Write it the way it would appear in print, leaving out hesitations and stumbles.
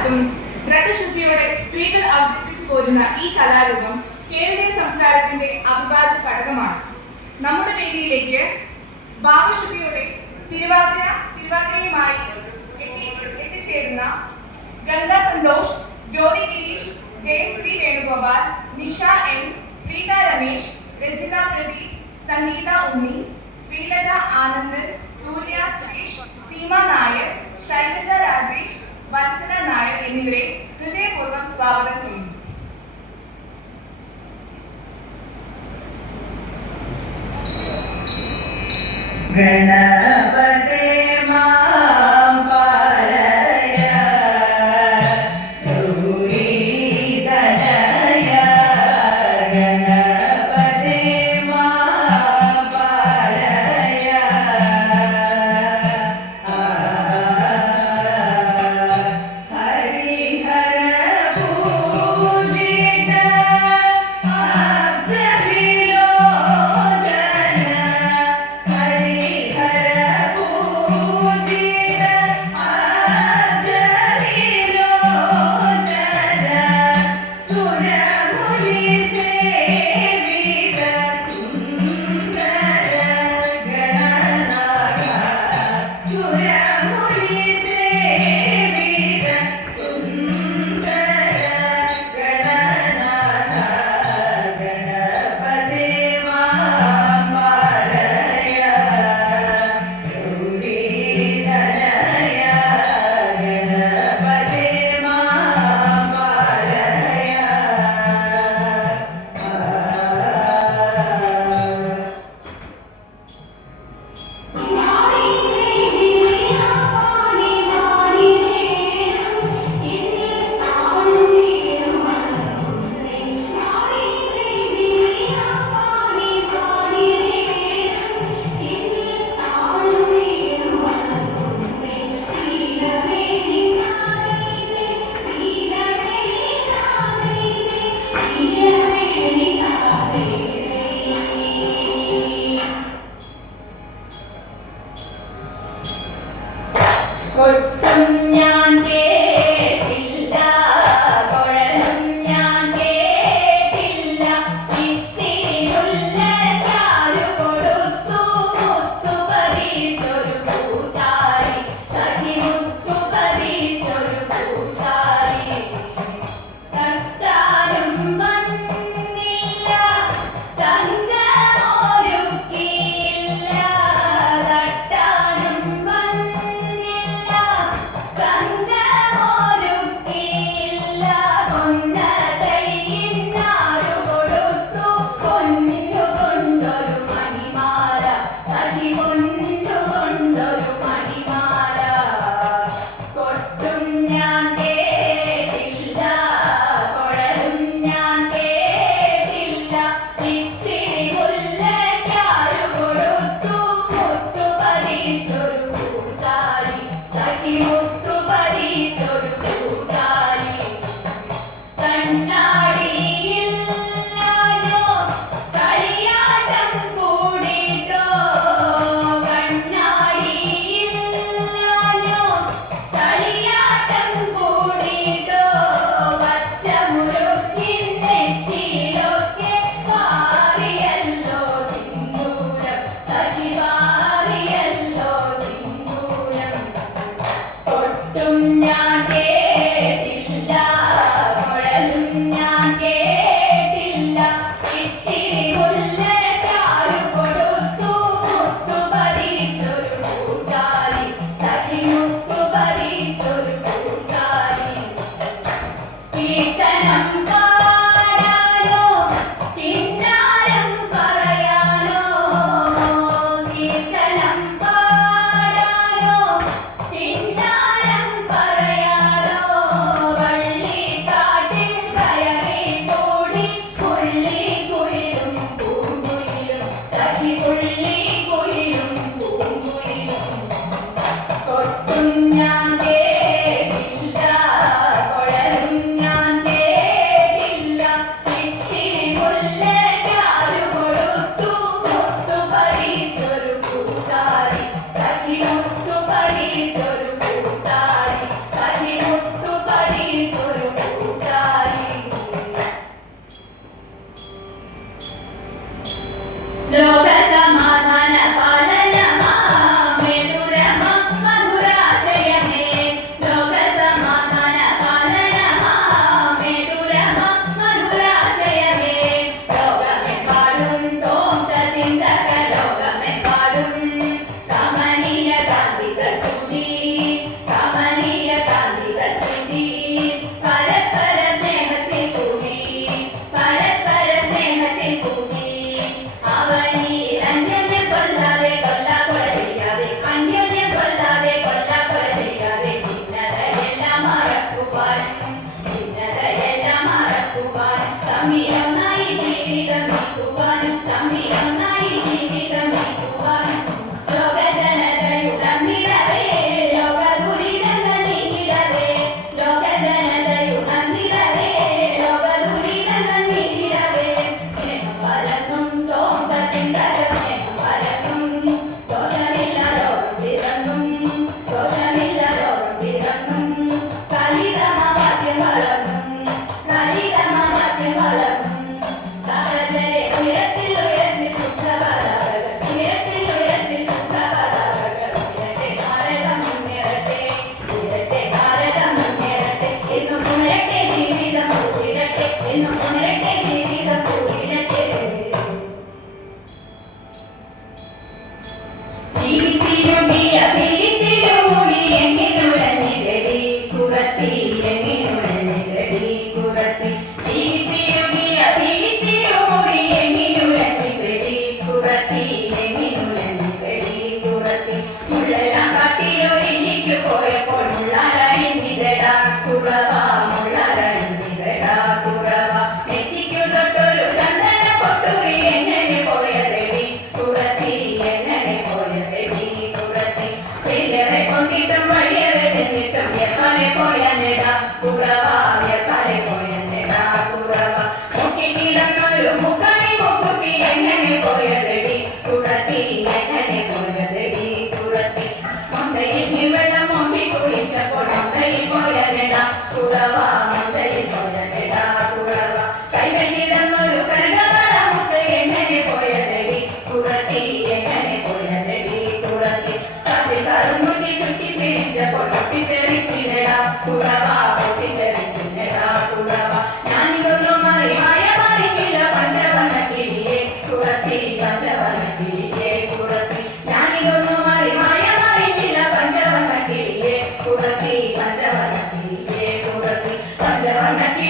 എക്കാലത്തും വ്രതശുദ്ധിയോടെ സ്ത്രീകൾ അവതരിപ്പിച്ചു പോരുന്ന ഈ കലാരൂപം കേരളീയ സംസ്കാരത്തിന്റെ അവിഭാജ്യ ഘടകമാണ്. നമ്മുടെ വേദിയിലേക്ക് ഭാവശുദ്ധിയോടെ തിരുവാതിരയുമായി എത്തിച്ചേരുന്ന ഗംഗ സന്തോഷ്, ജ്യോതി ഗിരീഷ്, ജയശ്രീ വേണുഗോപാൽ, നിഷ എൻ, പ്രീത രമേശ്, രജിത പ്രദീപ്, സംഗീത ഉണ്ണി, ശ്രീലത ആനന്ദൻ, സൂര്യ സുരേഷ്, സീമ നായർ, ശൈലജ രാജേഷ്, വത്സല നായർ എന്നിവരെ ഹൃദയപൂർവ്വം സ്വാഗതം ചെയ്യുന്നു. ഗണപതേ കുറത്തി എങ്ങിനുഴഞ്ഞിതടി കുറത്തി ജീവിത്തിരുകിയ ജീവിത്തിരുമൂടി എങ്ങിനുഴഞ്ഞിതടി കുറത്തി എങ്ങിനുഴഞ്ഞിതടി കുറത്തി മുള്ളെല്ലാം കാട്ടിലൊരിഞ്ഞിക്കു പോയപ്പോൾ മുള്ളാരണിഞ്ഞിതടാ കുറവ മുള്ളാരണിഞ്ഞിതടാ കുറവ നെറ്റിക്കു തൊട്ടൊരു ചന്ദന പൊട്ടുറി എങ്ങനെ പോയതെടി കുറത്തി എങ്ങനെ പോയതെടി കുറത്തി വെയിലേറെ കൊണ്ടിട്ടും വഴിയേറെ ചെന്നിട്ടും എപ്പാലെ പോയനെടാ കുറവ എപ്പാലെ പോയനെടാ കുറവ മുക്കി കിടന്നൊരു മുക്കണി മുക്കുക്കി എങ്ങനെ പോയതെടി കുറത്തി എങ്ങനെ പോയതെടി കുറത്തി മൊന്തയിൽ വെള്ളം മുമ്പി കുളിച്ചപ്പോൾ മൊന്തയിൽ പോയനെടാ കുറവ മൊന്തയിൽ പോയനെടാ കുറവ കൈവെല്ലിരുന്നൊരു കനകവള മുക്ക് എങ്ങനെ പോയതെടി കുറത്തി എങ്ങനെ പോയതെടി കുറത്തി കാട്ടിൽ കറുമുറ്റി ചുറ്റി പിടിച്ചപ്പോൾ പൊട്ടിത്തെറിച്ചിനെടാ കുറവ പൊട്ടിത്തെറിച്ചിനെടാ കുറവ ഞാനിതൊന്നും അറിയായ മാറിക്കില്ല പഞ്ചവർണ്ണ കിളിയെ കുറത്തി പഞ്ചവർണ്ണ കിളിയെ കുറത്തി ഞാനിതൊന്നും അറിയായ മാറിക്കില്ല പഞ്ചവർണ്ണ കിളിയെ കുറത്തി പഞ്ചവർണ്ണ കിളിയെ കുറത്തി പഞ്ചവർണ്ണ കിളിയെ